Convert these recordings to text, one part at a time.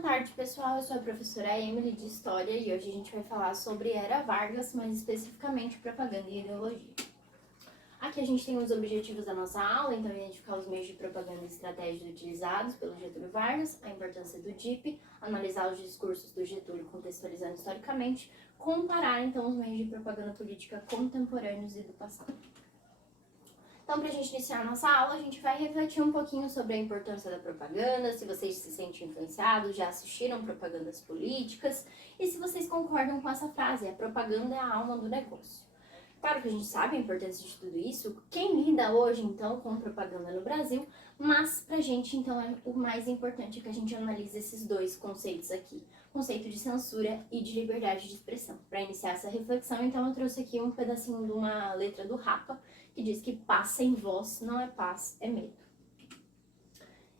Boa tarde, pessoal. Eu sou a professora Emily de História e hoje a gente vai falar sobre Era Vargas, mais especificamente propaganda e ideologia. Aqui a gente tem os objetivos da nossa aula, então identificar os meios de propaganda e estratégias utilizados pelo Getúlio Vargas, a importância do DIP, analisar os discursos do Getúlio contextualizando historicamente, comparar então os meios de propaganda política contemporâneos e do passado. Então, para a gente iniciar a nossa aula, a gente vai refletir um pouquinho sobre a importância da propaganda, se vocês se sentem influenciados, já assistiram propagandas políticas, e se vocês concordam com essa frase, a propaganda é a alma do negócio. Claro que a gente sabe a importância de tudo isso, quem lida hoje, então, com propaganda no Brasil, mas pra gente, então, o mais importante é que a gente analise esses dois conceitos aqui, conceito de censura e de liberdade de expressão. Para iniciar essa reflexão, então, eu trouxe aqui um pedacinho de uma letra do Rapa, que diz que paz sem voz não é paz, é medo.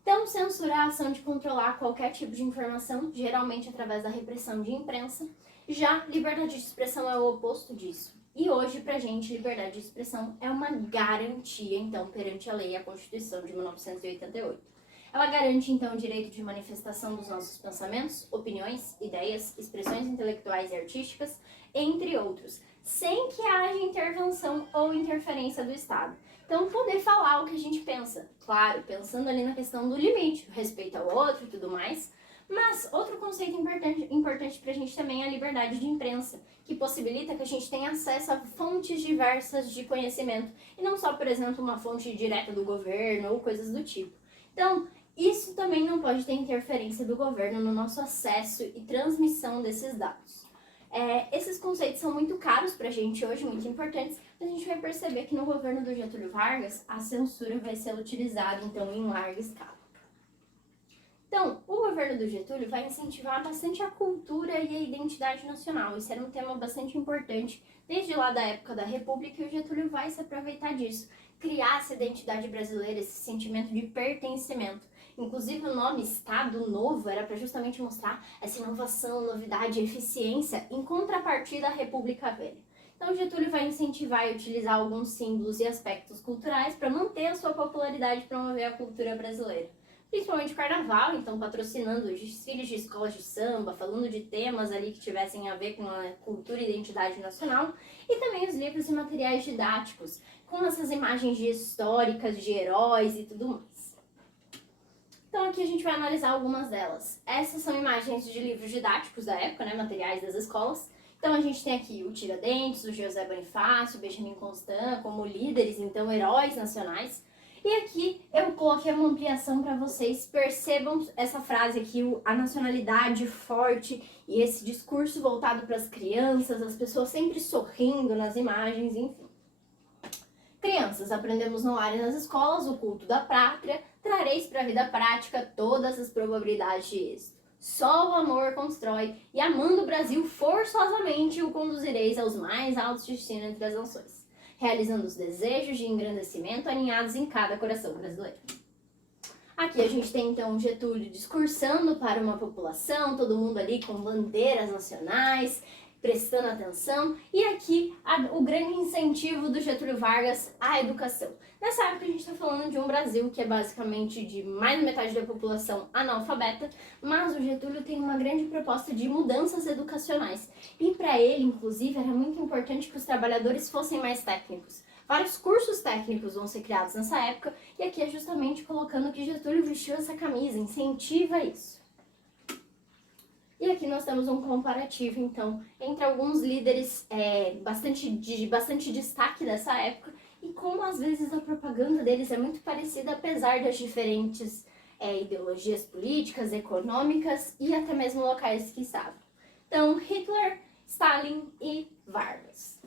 Então, censurar é a ação de controlar qualquer tipo de informação, geralmente através da repressão de imprensa. Já liberdade de expressão é o oposto disso. E hoje, pra gente, liberdade de expressão é uma garantia, então, perante a lei e a Constituição de 1988. Ela garante, então, o direito de manifestação dos nossos pensamentos, opiniões, ideias, expressões intelectuais e artísticas, entre outros, sem que haja intervenção ou interferência do Estado. Então, poder falar o que a gente pensa, claro, pensando ali na questão do limite, respeito ao outro e tudo mais. Mas outro conceito importante para a gente também é a liberdade de imprensa, que possibilita que a gente tenha acesso a fontes diversas de conhecimento, e não só, por exemplo, uma fonte direta do governo ou coisas do tipo. Então, isso também não pode ter interferência do governo no nosso acesso e transmissão desses dados. Esses conceitos são muito caros pra gente hoje, muito importantes, mas a gente vai perceber que no governo do Getúlio Vargas, a censura vai ser utilizada, então, em larga escala. Então, o governo do Getúlio vai incentivar bastante a cultura e a identidade nacional. Isso era um tema bastante importante desde lá da época da República, e o Getúlio vai se aproveitar disso, criar essa identidade brasileira, esse sentimento de pertencimento. Inclusive o nome Estado Novo era para justamente mostrar essa inovação, novidade e eficiência em contrapartida à República Velha. Então Getúlio vai incentivar e utilizar alguns símbolos e aspectos culturais para manter a sua popularidade e promover a cultura brasileira. Principalmente o carnaval, então patrocinando desfiles de escolas de samba, falando de temas ali que tivessem a ver com a cultura e identidade nacional, e também os livros e materiais didáticos, com essas imagens históricas de heróis e tudo mais. Então aqui a gente vai analisar algumas delas. Essas são imagens de livros didáticos da época, né, materiais das escolas. Então a gente tem aqui o Tiradentes, o José Bonifácio, o Benjamin Constant como líderes, então heróis nacionais. E aqui eu coloquei uma ampliação para vocês percebam essa frase aqui, a nacionalidade forte e esse discurso voltado para as crianças, as pessoas sempre sorrindo nas imagens, enfim. Crianças, aprendemos no lar e nas escolas o culto da pátria, trareis para a vida prática todas as probabilidades de êxito. Só o amor constrói, e amando o Brasil forçosamente o conduzireis aos mais altos destinos entre as nações, realizando os desejos de engrandecimento aninhados em cada coração brasileiro. Aqui a gente tem então Getúlio discursando para uma população, todo mundo ali com bandeiras nacionais, prestando atenção, e aqui o grande incentivo do Getúlio Vargas à educação. Nessa época a gente está falando de um Brasil que é basicamente de mais da metade da população analfabeta, mas o Getúlio tem uma grande proposta de mudanças educacionais, e para ele, inclusive, era muito importante que os trabalhadores fossem mais técnicos. Vários cursos técnicos vão ser criados nessa época, e aqui é justamente colocando que Getúlio vestiu essa camisa, incentiva isso. E aqui nós temos um comparativo, então, entre alguns líderes de bastante destaque dessa época e como, às vezes, a propaganda deles é muito parecida, apesar das diferentes ideologias políticas, econômicas e até mesmo locais que estavam. Então, Hitler, Stalin e Vargas.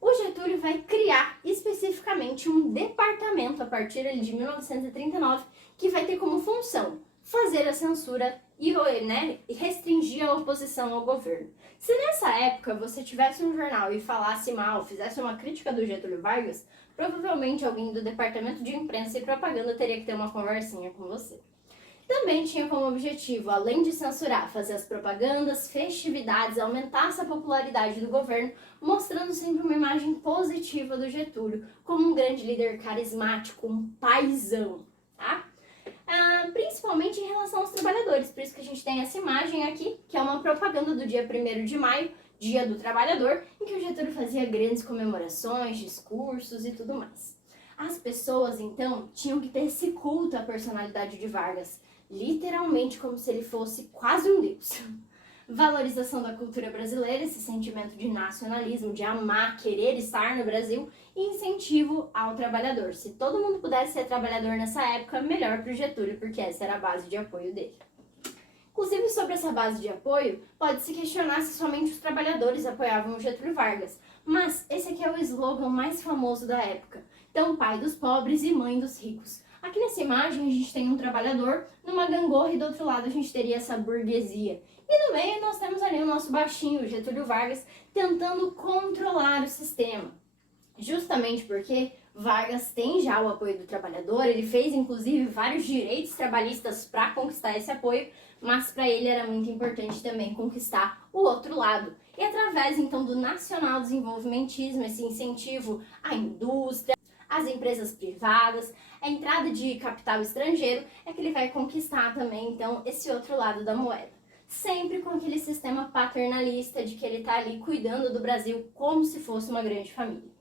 O Getúlio vai criar especificamente um departamento a partir de 1939 que vai ter como função fazer a censura e restringir a oposição ao governo. Se nessa época você tivesse um jornal e falasse mal, fizesse uma crítica do Getúlio Vargas, provavelmente alguém do departamento de imprensa e propaganda teria que ter uma conversinha com você. Também tinha como objetivo, além de censurar, fazer as propagandas, festividades, aumentar essa popularidade do governo, mostrando sempre uma imagem positiva do Getúlio como um grande líder carismático, um paizão, tá? Principalmente em relação aos trabalhadores. Por isso que a gente tem essa imagem aqui, que é uma propaganda do dia 1º de maio, Dia do Trabalhador, em que o Getúlio fazia grandes comemorações, discursos e tudo mais. As pessoas, então, tinham que ter esse culto à personalidade de Vargas, literalmente como se ele fosse quase um deus. Valorização da cultura brasileira, esse sentimento de nacionalismo, de amar, querer estar no Brasil, e incentivo ao trabalhador. Se todo mundo pudesse ser trabalhador nessa época, melhor para o Getúlio, porque essa era a base de apoio dele. Inclusive, sobre essa base de apoio, pode-se questionar se somente os trabalhadores apoiavam o Getúlio Vargas, mas esse aqui é o slogan mais famoso da época. Então, pai dos pobres e mãe dos ricos. Aqui nessa imagem a gente tem um trabalhador numa gangorra e do outro lado a gente teria essa burguesia. E no meio nós temos ali o nosso baixinho, o Getúlio Vargas, tentando controlar o sistema. Justamente porque Vargas tem já o apoio do trabalhador, ele fez inclusive vários direitos trabalhistas para conquistar esse apoio, mas para ele era muito importante também conquistar o outro lado. E através então do nacional desenvolvimentismo, esse incentivo à indústria, às empresas privadas, a entrada de capital estrangeiro, é que ele vai conquistar também então esse outro lado da moeda. Sempre com aquele sistema paternalista de que ele está ali cuidando do Brasil como se fosse uma grande família.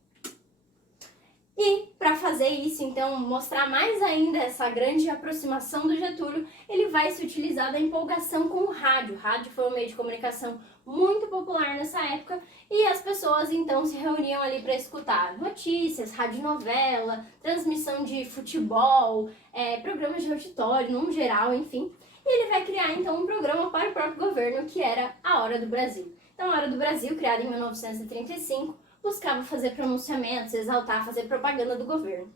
E para fazer isso, então, mostrar mais ainda essa grande aproximação do Getúlio, ele vai se utilizar da empolgação com o rádio. O rádio foi um meio de comunicação muito popular nessa época e as pessoas então se reuniam ali para escutar notícias, radionovela, transmissão de futebol, programas de auditório, num geral, enfim. E ele vai criar então um programa para o próprio governo que era A Hora do Brasil. Então, A Hora do Brasil, criada em 1935, buscava fazer pronunciamentos, exaltar, fazer propaganda do governo.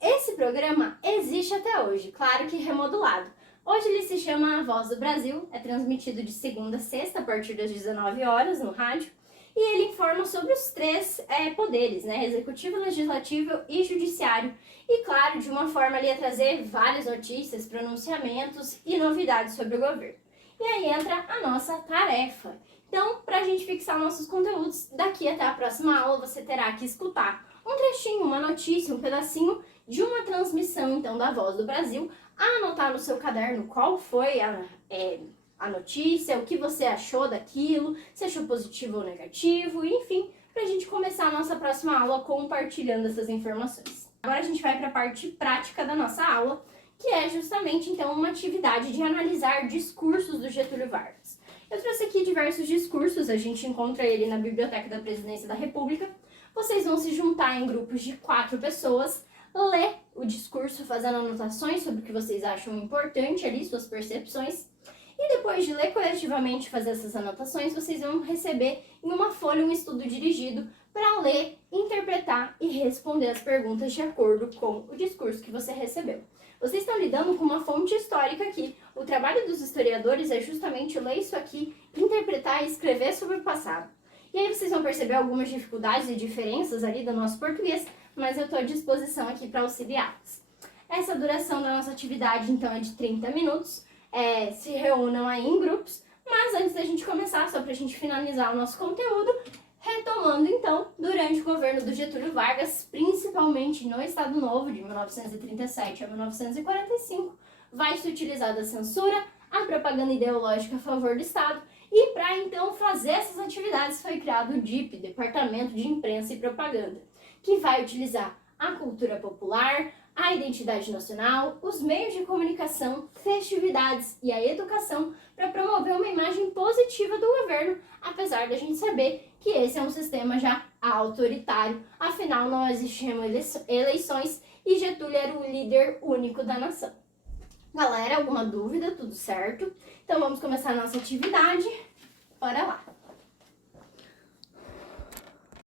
Esse programa existe até hoje, claro que remodelado. Hoje ele se chama A Voz do Brasil, é transmitido de segunda a sexta, a partir das 19 horas, no rádio, e ele informa sobre os três poderes, né? Executivo, Legislativo e Judiciário. E, claro, de uma forma ali a trazer várias notícias, pronunciamentos e novidades sobre o governo. E aí entra a nossa tarefa. Então, para a gente fixar nossos conteúdos, daqui até a próxima aula você terá que escutar um trechinho, uma notícia, um pedacinho de uma transmissão, então, da Voz do Brasil, anotar no seu caderno qual foi a notícia, o que você achou daquilo, se achou positivo ou negativo, enfim, para a gente começar a nossa próxima aula compartilhando essas informações. Agora a gente vai para a parte prática da nossa aula, que é justamente, então, uma atividade de analisar discursos do Getúlio Vargas. Eu trouxe aqui diversos discursos, a gente encontra ele na Biblioteca da Presidência da República. Vocês vão se juntar em grupos de 4 pessoas, ler o discurso fazendo anotações sobre o que vocês acham importante ali, suas percepções. E depois de ler coletivamente e fazer essas anotações, vocês vão receber em uma folha um estudo dirigido para ler, interpretar e responder as perguntas de acordo com o discurso que você recebeu. Vocês estão lidando com uma fonte histórica aqui. O trabalho dos historiadores é justamente ler isso aqui, interpretar e escrever sobre o passado. E aí vocês vão perceber algumas dificuldades e diferenças ali do nosso português, mas eu estou à disposição aqui para auxiliá-los. Essa duração da nossa atividade, então, é de 30 minutos. Se reúnam aí em grupos, mas antes da gente começar, só para a gente finalizar o nosso conteúdo, retomando então, durante o governo do Getúlio Vargas, principalmente no Estado Novo, de 1937 a 1945, vai se utilizar da censura, a propaganda ideológica a favor do Estado, e para então fazer essas atividades foi criado o DIP, Departamento de Imprensa e Propaganda, que vai utilizar a cultura popular, a identidade nacional, os meios de comunicação, festividades e a educação para promover uma imagem positiva do governo, apesar da gente saber que esse é um sistema já autoritário, afinal não existiam eleições e Getúlio era o líder único da nação. Galera, alguma dúvida? Tudo certo? Então vamos começar a nossa atividade. Bora lá!